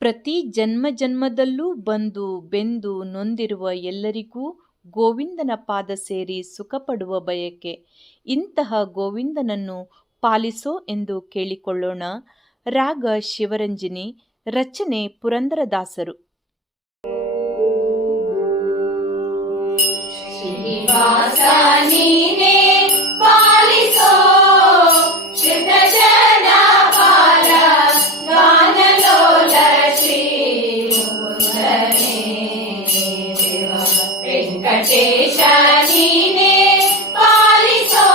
ಪ್ರತಿ ಜನ್ಮದಲ್ಲೂ ಬಂದು ಬೆಂದು ನೊಂದಿರುವ ಎಲ್ಲರಿಗೂ ಗೋವಿಂದನ ಪಾದ ಸೇರಿ ಸುಖಪಡುವ ಬಯಕೆ. ಇಂತಹ ಗೋವಿಂದನನ್ನು ಪಾಲಿಸೋ ಎಂದು ಕೇಳಿಕೊಳ್ಳೋಣ. ರಾಗ ಶಿವರಂಜನಿ. ರಚನೆ ಪುರಂದರದಾಸರು. ಶ್ರೀನಿವಾಸ ನೀನೇ ಪಾಲಿಸೋ ಶ್ರಿತಜನ ಪಾಲ ಗಾನಲೋಲ ಶ್ರೀ ಮುಕುಂದನೇ ದೇವ ವೆಂಕಟೇಶ ನೀನೇ ಪಾಲಿಸೋ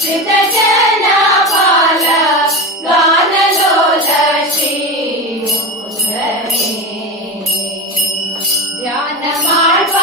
ಶ್ರಿತಜನ ಪಾಲ ಗಾನಲೋಲ ಶ್ರೀ ಮುಕುಂದನೇ ಧ್ಯಾನ ಮಾಡ್ವ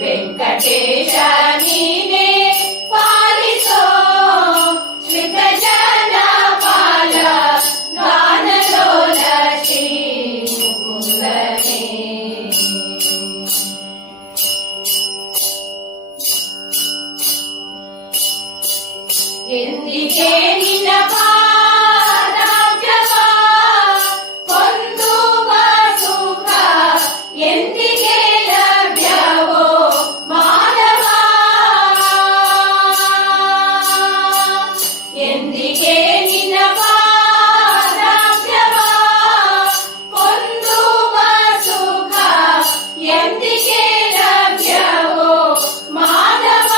ವೆಂಕಟೇಶ ನೀನೇ ಪಾಲಿಸೋ ಶ್ರಿತಜನ ಪಾಲ ಗಾನಲೋಲ ಶ್ರೀ ಮುಕುಂದನೇ ಎಂದಿಗೆ ನಿನ್ನ ಪಾದಾಬ್ಜವ ಹೊಂದುವ ಸುಖ ಎಂದಿಗೆ ಲಭ್ಯವೋ ಮಾಧವ. ಎಂದಿಗೆ ನಿನ್ನ ಪಾದಾಬ್ಜವ ಹೊಂದುವ ಸುಖ ಎಂದಿಗೆ ಲಭ್ಯವೋ ಮಾಧವ.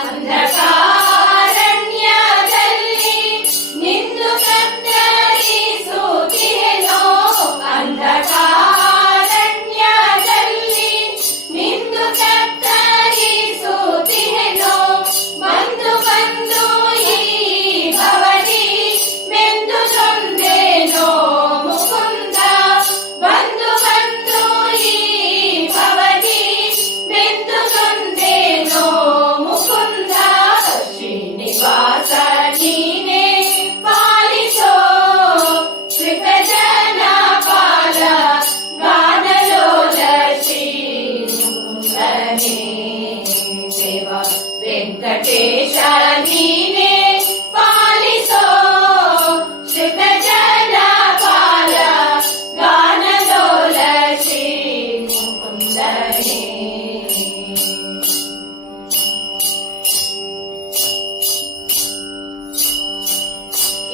ಅಂಧಕಾರಣ್ಯದಲ್ಲಿ ನಿಂದು ಕತ್ತರಿಸುತ್ತಿಹೆನೋ. ಅಂಧಕಾರಣ್ಯದಲ್ಲಿ ನಿಂದು ಕತ್ತರಿಸುತ್ತಿಹೆನೋ. ಬಂದು ಬಂದು ಈ ಭವದಿ ಮೆಂದು ನೊಂದೇನೋ ಮುಕುಂದ. ಬಂದು ಬಂದು ಈ ಭವದಿ ಮೆಂದು ನೊಂದೇನೋ ಮುಕುಂದ. ಶ್ರೀನಿವಾಸ ನೀನೇ ಪಾಲಿಸೋ ಶ್ರಿತಜನ ಪಾಲ ಗಾನಲೋಲ ಶ್ರೀ ಮುಕುಂದನೇ ದೇವ ವೆಂಕಟೇಶ ನೀನೇ ಪಾಲಿಸೋ ಶ್ರಿತಜನ ಪಾಲ ಗಾನಲೋಲ ಶ್ರೀ ಮುಕುಂದನೇ.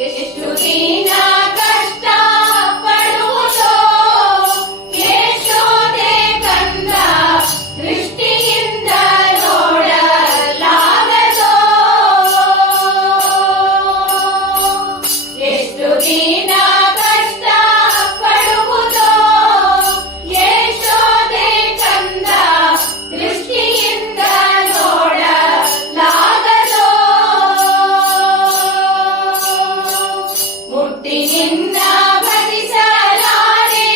ಎಷ್ಟು ದಿನ ಕಷ್ಟ ಪಡುವುದೋ ಯಶೋದೆ ಕಂದ ದೃಷ್ಟಿಯಿಂದ ನೋಡಲಾಗದೋ. ಎಷ್ಟು ದಿನ ಕಷ್ಟ ಪಡುವುದೋ ಯಶೋದೆ ಕಂದ ದೃಷ್ಟಿಯಿಂದ ನೋಡಲಾಗದೋ. ಮುಟ್ಟಿ ನಿನ್ನ ಭಜಿಸಲಾರೆ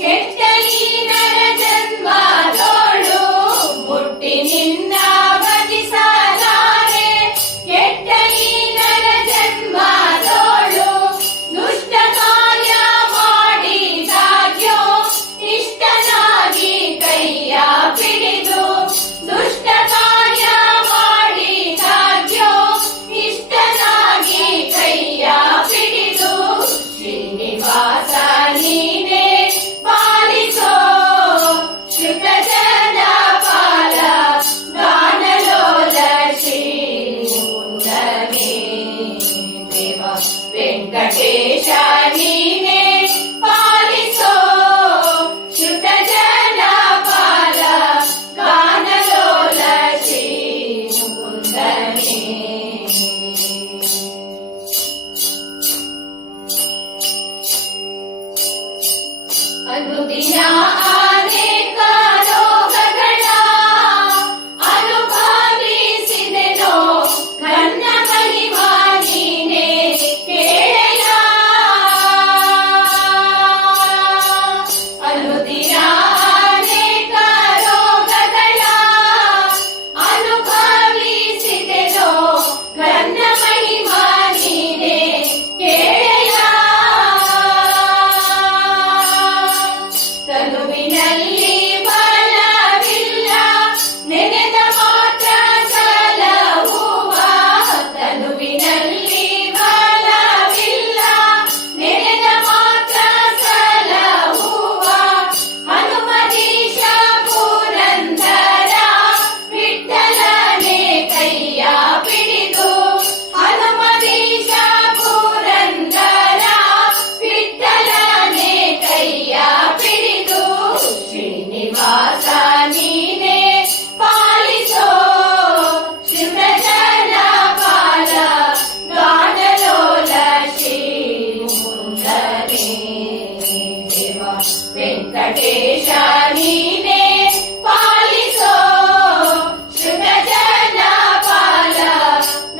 ಕೆಟ್ಟ ಈ ನರ ಜನ್ಮದೋಳು. ಮುಟ್ಟಿ ನಿನ್ನ ಭಜಿಸಲಾರೆ ಕೆಟ್ಟ ಈ ನರ ಜನ್ಮದೋಳು. ದುಷ್ಟ ಕಾರ್ಯ ಮಾಡಿದಾಗ್ಯೋ ಇಷ್ಟನಾಗಿ ಕೈಯ ಪಿಡಿದು. ದುಷ್ಟ ಕಾರ್ಯ ಮಾಡಿದಾಗ್ಯೋ ಇಷ್ಟನಾಗಿ ಕೈಯ ಪಿಡಿದು. ಶ್ರೀನಿವಾಸ ನೀನೇ ಪಾಲಿಸೋ ಶ್ರಿತಜನ ಪಾಲ ಗಾನಲೋಲ ಶ್ರೀ ಮುಕುಂದನೇ ದೇವ ವೆಂಕಟೇಶ ನೀನೇ ಪಾಲಿಸೋ ಶ್ರಿತಜನ ಪಾಲ ಗಾನಲೋಲ ಶ್ರೀ ಮುಕುಂದನೇ. ನೀನೇ ಪಾಲಿಸೋ ಶ್ರುತ ಜನ ಪಾಲ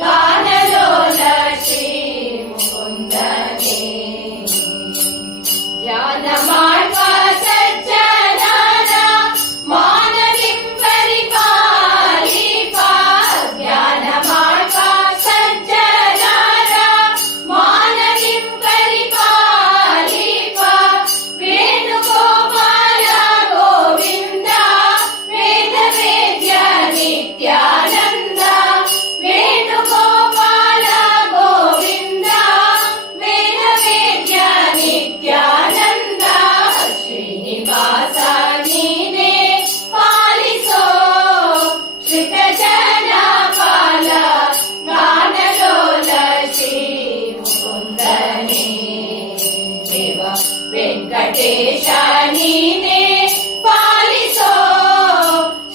ಗಾನಲೋಲ ಶ್ರೀ ಮುಕುಂದನೇ ಧ್ಯಾನ ಮಾಡ್ವ ಸಜ್ಜನರ ಮಾನವಿಂ ಪರಿಪಾಲಿಪ ಧ್ಯಾನ ಮಾಡ್ವ ಸಜ್ಜನರ ಮಾನವಿಂ ಪರಿಪಾಲಿಪ ವೇಣುಗೋಪಾಲ ಗೋವಿಂದ ವೇದ ವೇದ್ಯ ನಿತ್ಯಾನಂದ ವೇಣುಗೋಪಾಲ ಗೋವಿಂದ ವೇದ ವೇದ್ಯ ನಿತ್ಯಾನಂದ ಶ್ರೀನಿವಾಸ ನೀನೇ ಪಾಲಿಸೋ ಶ್ರುತ ಜನ ಪಾಲ ಗಾನಲೋಲ ಶ್ರೀ ಮುಕುಂದನೇ ದೇವ ವೆಂಕಟೇಶ ನೀನೇ ಪಾಲಿಸೋ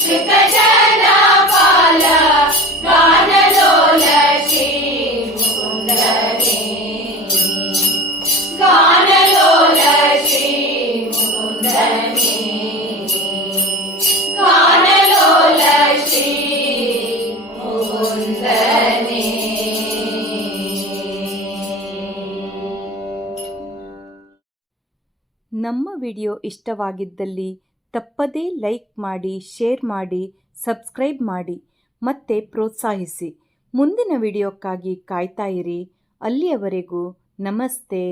ಶ್ರುತ ಜನ ಪಾಲ ಗಾನಲೋಲ ಶ್ರೀ ಮುಕುಂದನೇ ಗಾನಲೋಲ ಶ್ರೀ ಮುಕುಂದನೇ ಗಾನಲೋಲ ಶ್ರೀ ಮುಕುಂದನೇ. ನಮ್ಮ ವಿಡಿಯೋ ಇಷ್ಟವಾಗಿದ್ದಲ್ಲಿ ತಪ್ಪದೇ ಲೈಕ್ ಮಾಡಿ, ಶೇರ್ ಮಾಡಿ, ಸಬ್ಸ್ಕ್ರೈಬ್ ಮಾಡಿ ಮತ್ತೆ ಪ್ರೋತ್ಸಾಹಿಸಿ. ಮುಂದಿನ ವಿಡಿಯೋಕ್ಕಾಗಿ ಕಾಯ್ತಾ ಇರಿ. ಅಲ್ಲಿಯವರೆಗೂ ನಮಸ್ತೆ.